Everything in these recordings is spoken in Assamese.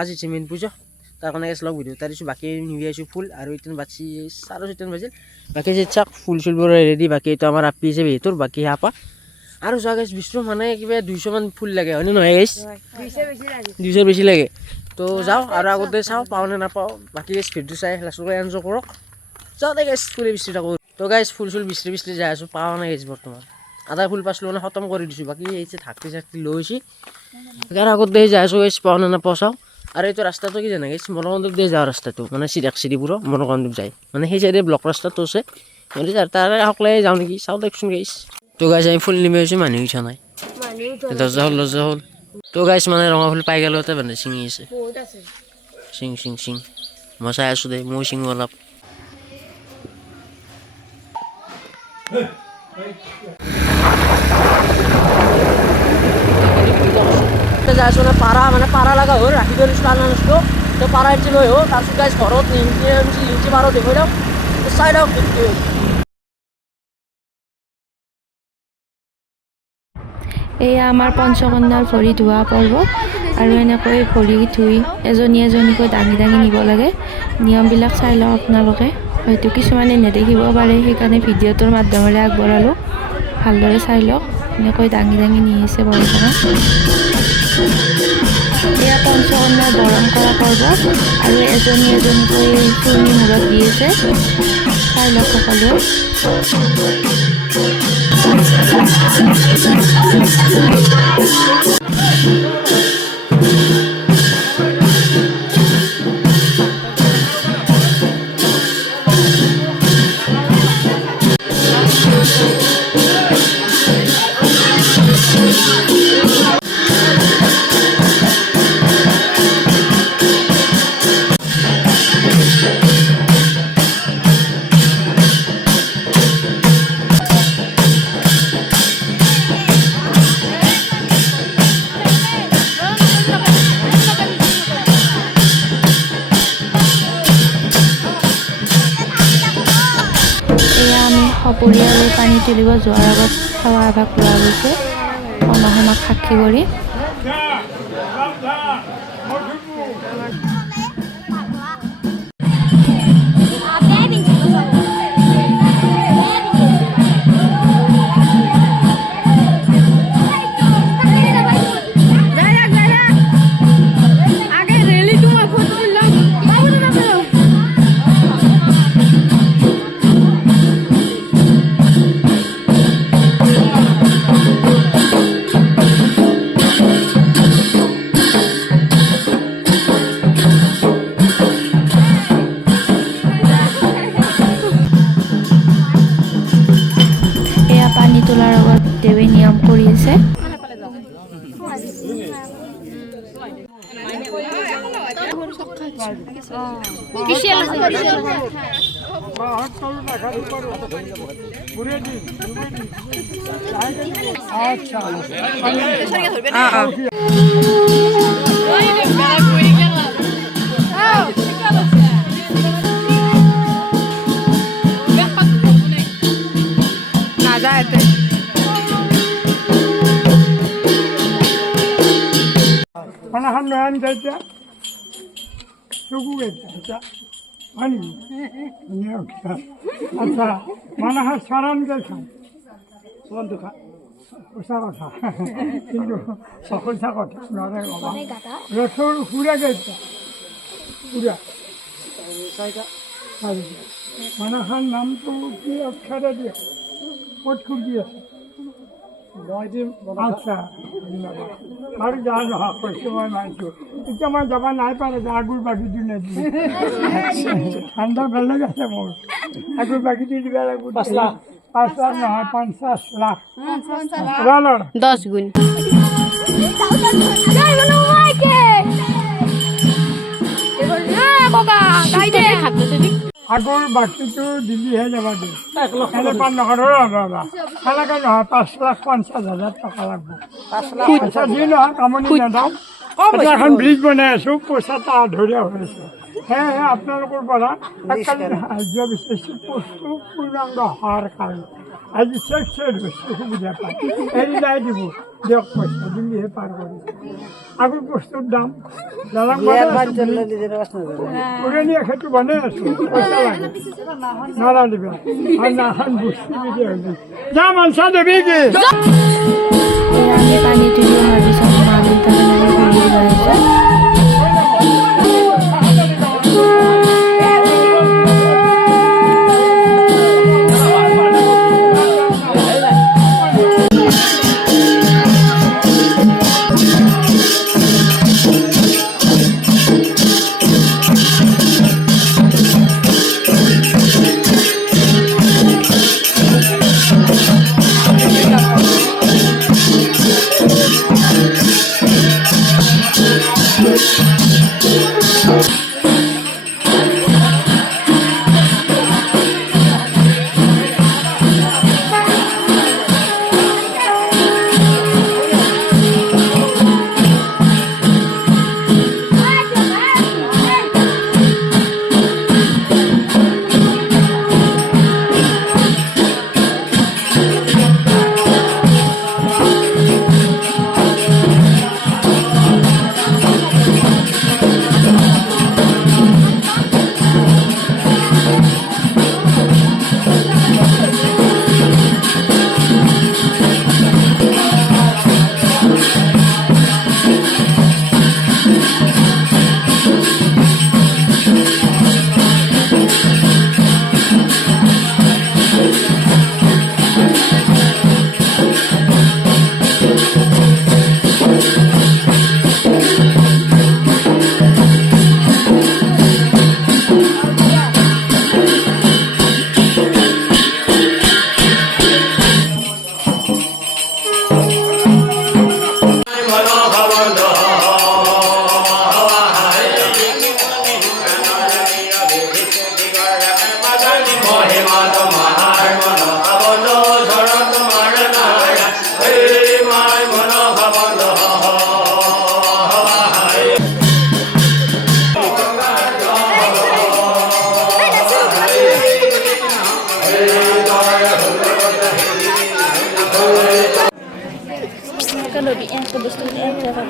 আজি চিমেণ্ট পুজো তাৰ কাৰণে লগ ভিডিঅ' তাৰ দিছোঁ বাকী নিবি আছোঁ ফুল আৰু এতিয়া বাচি 4:30 বাজিল বাকী যে চাক ফুল চুলবোৰ ৰেডি বাকী এইটো আমাৰ আপি আছে ভিতৰত বাকী হাপা আৰু যোৱা গাইছ বিষ্ণু মানে কিবা 200 মান ফুল লাগে হয়নে নহয় গাইছ 200 বেছি লাগে তো যাওঁ আৰু আগতে চাওঁ পাওঁ নে নাপাওঁ বাকী গাইছ ভিডিঅ' চাই লাষ্টলৈ এনজয় কৰক যাওঁ দে গাইছ ফুলে বিচৰি থাকোঁ তো গাইছ ফুল চুল বিচৰি যাই আছোঁ পাওঁ নাই গাইছ বৰ্তমান আধা ফুল পাছলো মানে খতম কৰি দিছোঁ বাকী এই যে ঢাকি চাকি লৈছে সেইকাৰণে আগতে যাই আছোঁ গাইছ পাওঁ নে নাপাওঁ চাওঁ আৰু এইটো ৰাস্তাটো কি জানে গাইছ মনকামদ্বীপ দিয়ে যাওঁ ৰাস্তাটো মানে চিৰিবোৰ মনকামদ্বীপ যায় মানে সেই চাইডে ব্লক ৰাস্তাটো আছে মানে তাৰে সকলোৱে যাওঁ নেকি চাওঁ দেখোন গাইছ তো গাইছ আমি ফুল নিব আহিছোঁ মানুহ ইচ্ছা নাই দৰ্জা হ'ল তো গাইছ মানে ৰঙা ফুল পাই গ'লতে মানে ছিঙি আছে চিং মই চাই আছোঁ দে মই ছিঙো অলপ যাই আছোঁ মানে পাৰা লগা হ'ল ৰাখি থৈ দিছোঁ আনা নাছিলোঁ তো পাৰা ইঞ্চি লৈ হ'ল তাৰপিছত গাইছ ঘৰত ইঞ্চি পাৰ দেখুৱাই দিয়ক চাই দিয়ক এয়া আমাৰ পঞ্চকন্যাৰ ভৰি ধোৱা পৰ্ব আৰু এনেকৈ ভৰি ধুই এজনীকৈ দাঙি নিব লাগে নিয়মবিলাক চাই লওক আপোনালোকে হয়তো কিছুমানে নেদেখিব পাৰে সেইকাৰণে ভিডিঅ'টোৰ মাধ্যমেৰে আগবঢ়ালোঁ ভালদৰে চাই লওক এনেকৈ দাঙি নি আহিছে বৰষুণত এয়া পঞ্চকন্যাৰ বৰণ কৰা পৰ্ব আৰু এজনীকৈ চুৰ্ণি মূৰত দি আছে চাই লওক সকলোৱে সপৰিয়ালে পানী তুলিব যোৱাৰ আগত সেৱা এভাগ লোৱা গৈছে অনুসমাক সাক্ষী কৰি তোলাৰ আগত দেৱে নিয়ম কৰি আছে Manahan nahan saja, suku saja, ani, ini okey. Asal manahan saran saja, saran tu kan, usah usah, itu sakul sakut, nara apa? Rasul pura saja, pura. Manahan nam tu ki okey dia, what could dia? আচ্ছা আৰু যা নহয় কৈছোঁ মই মানিছোঁ এতিয়া মই যাব নাই পাৰে আগুৰ বাকী দি নিদিওঁ ঠাণ্ডা বেলেগ আছে মোৰ আগুৰ বাকী দি দিব লাগিব 5 লাখ নহয় 50 লাখ 10 গুণ আগৰ বাকীটো দিল্লীহে যাবা দিম এনে পান নকৰোঁ সেনেকৈ নহয় 5,50,000 টকা লাগব পইচা দি নহয় কামনি নেদাওঁ এখন ব্ৰিজ বনাই আছোঁ পইচাটা ধৰিয়া হৈ আছে সেয়েহে আপোনালোকৰ পৰা সাহায্য বিচাৰিছোঁ পূৰ্ণাংগ হোৱাৰ কাৰণে আজি চেক সুবিধা পায় এৰি নাই দিব দিয়ক পইচা দিল্লীহে পাৰ কৰি আগৰ বস্তুৰ দাম উৰণীয়া খেতি বনাই আছো পইচা লাগে নৰা দিবা আৰু নাখান বস্তু দিয়া হৈছে যা মানচা দেবী কি আমি পানী তুলি অহাৰ পিছত মা দেউতাক এনেকৈ ঘূৰি গৈ আছে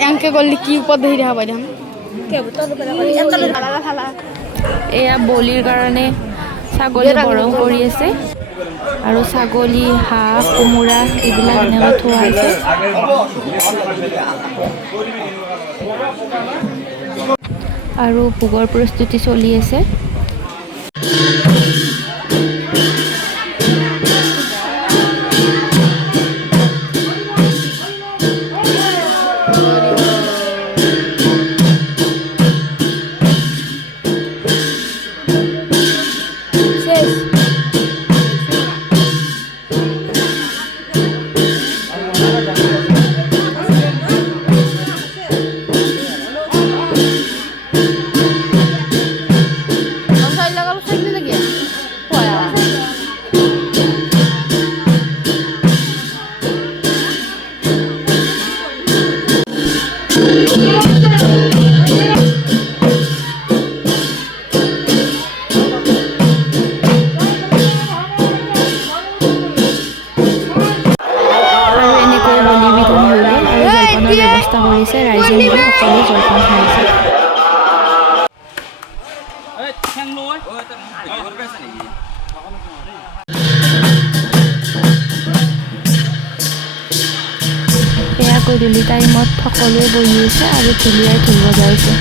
এনকে কৰলে কি পদ্ধতি দেখা পাই দেখাম এয়া বলিৰ কাৰণে ছাগলী বৰং কৰি আছে আৰু ছাগলী হাঁহ কোমোৰা এইবিলাক এনেকৈ থোৱা আছে আৰু ভোগৰ প্ৰস্তুতি চলি আছে ব্যৱস্থা কৰিছে ৰাইজে মিলি সকলোৱে জলপান খাইছে এয়া গধূলি টাইমত সকলোৱে বহি আছে আৰু ঢুলীয়াই ঢোল বজাইছে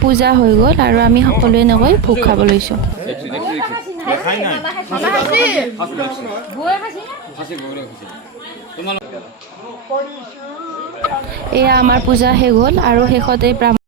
পূজা হৈ গ'ল আৰু আমি সকলোৱে নগৈ ভোগ খাব লৈছোঁ এয়া আমাৰ পূজা শেষ হ'ল আৰু শেষত এই